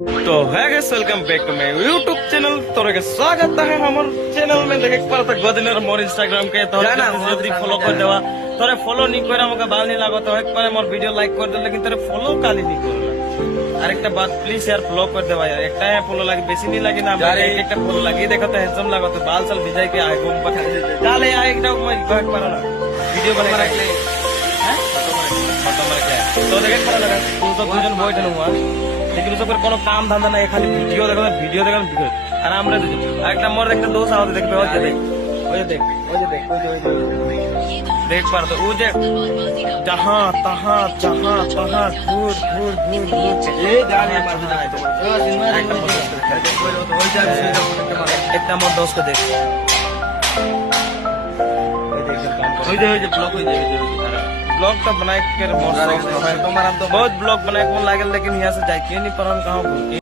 तो hi guys welcome back to my YouTube channel. तोरे के स्वागत है हमर चैनल में। देख पर तक गदिनर मोर इंस्टाग्राम के तो जल्दी फॉलो कर देवा। तोरे फॉलो नहीं करे हमके बाल नहीं लागो तो एक बार मोर वीडियो लाइक कर दे, लेकिन तोरे फॉलो काली नहीं करला। আরেকটা বাত প্লিজ यार ফলো कर देवा यार। একটা ফলো লাগে বেশি नहीं লাগে না, আমার একটা ফলো লাগে দেখো তো হ্যান্ডসাম লাগো তো বাল সাল ভিজাই के आए घूम पर डाले आए একটা मैं बैक पर ना वीडियो बना रखले हैं फोटो मार के तो देखे पता लगा तू तो দুজন বইটা নুয়া, लेकिन उसको कोनो काम धंधा नहीं, खाली वीडियो देखो আর আমরা দুজন একটা মোর একটা দোস্ত আওতে দেখবে ওই যে দেখ देख पर तो वो जे जहां तहां घूर ये जाने एक मोर दोस्त को देख ब्लॉग तो बनाए के मोर बहुत ब्लॉग बनाए को लागल, लेकिन यहाँ से जाए के नहीं पर हम कहाँ